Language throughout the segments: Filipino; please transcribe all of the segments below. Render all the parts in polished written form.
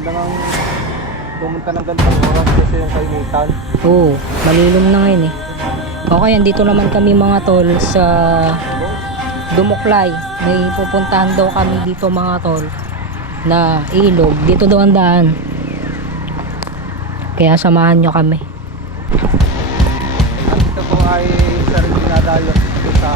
Maganda ngang pumunta ng ganitong oras kasi yung kainitan. Oo, malilom na ngayon eh. Okay, andito naman kami mga tol sa Dumuklay. May pupuntahan daw kami dito mga tol na ilog. Dito daw ang daan. Kaya samahan nyo kami. At ito po ay sarili na tayo sa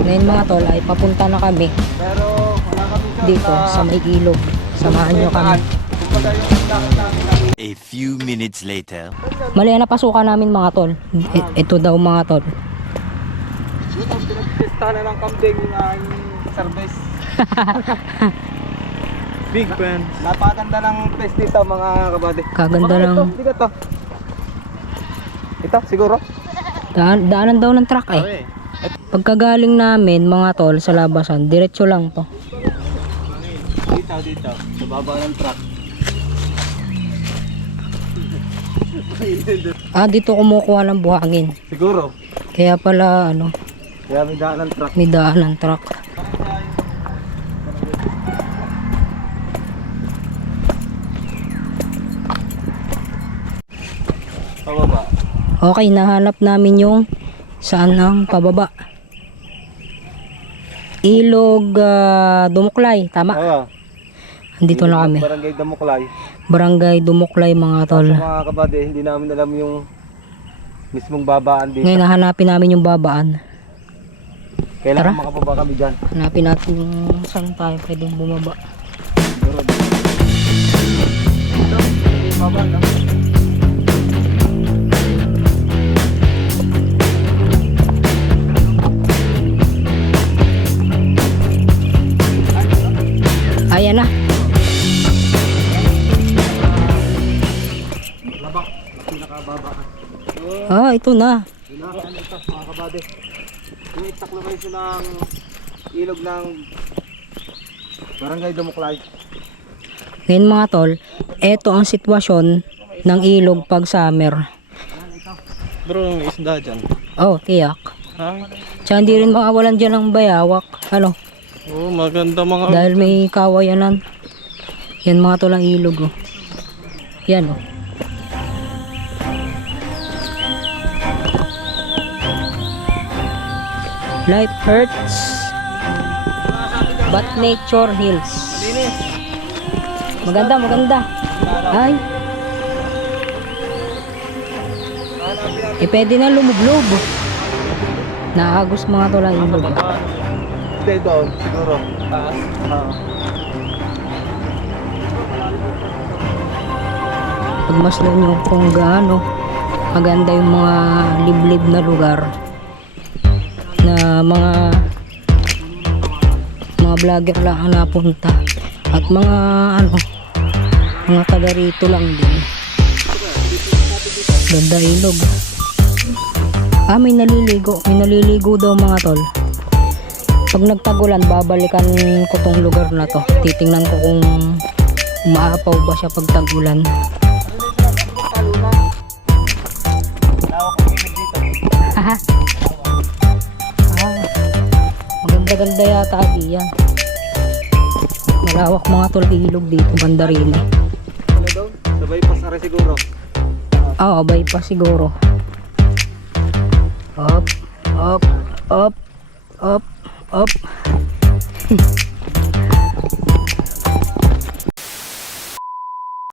Ngayon mga tol ay papunta na kami pero wala kami dito sa may ilog. Samahan nyo kami. Kumbaga yung lakad namin. A few minutes later. Mali na pasukan namin mga tol. Ito daw mga tol. Yun ang pinagpista na ng kambing ang service. Big fan. Napakaganda ng place dito mga kabady. Kaganda Baka lang. Ito, hindi ka to. Ito siguro. Daanan daw ng truck eh. Pagkagaling namin mga tol sa labasan, diretso lang to. Dito. Sa baba ng truck. Dito kumukuha ng buhangin. Siguro. Kaya pala ano, Kaya may daan ng truck. may daan ng truck. Pababa. Okay, nahanap namin yung saan ang pababa. Ilog Dumuklay, tama? Oo. Andito na kami. Barangay Damuklay. Barangay Dumuklay mga tol. Sa mga kabady, hindi namin alam yung mismong babaan dito. Ngayon nahanapin namin yung babaan. Kailangan Tara. makapaba kami dyan. Hanapin natin yung saan tayo pwedeng bumaba. Siguro. Ito, yung baba lang. Ayan na. Labak, pinakababa. Ito na. Yun na, ano ito mga kabady. Yung exact location ng ilog ng Barangay Damuklay. Ngayon mga tol, eto ang sitwasyon ng ilog pag summer. Bro, may isda dyan. Tiyak. Ha? Tsaka hindi rin makawalan dyan ng bayawak. Ano? Oo, maganda mga... Dahil may kawayanan. Yan mga tol ang ilog. Yan oh. Life hurts, but nature heals. Linis. Maganda. Ay. Pwede na lumublob. Naagos mga tol ang ilog. Stay doon, siguro. Taas. Pagmasdan nyo kung gaano maganda yung mga liblib na lugar na mga vlogger lang ang napunta at mga taga rito lang din. Ganda ilog. May naliligo daw mga tol. Pag nagtagulan babalikan ko tong lugar na to, titingnan ko kung umaapaw ba siya pag tagulan. Maganda yata diyan. Malawak mga tol ilog dito, banda rin eh. Ano daw? Sa bypass are siguro. Bypass siguro. Up.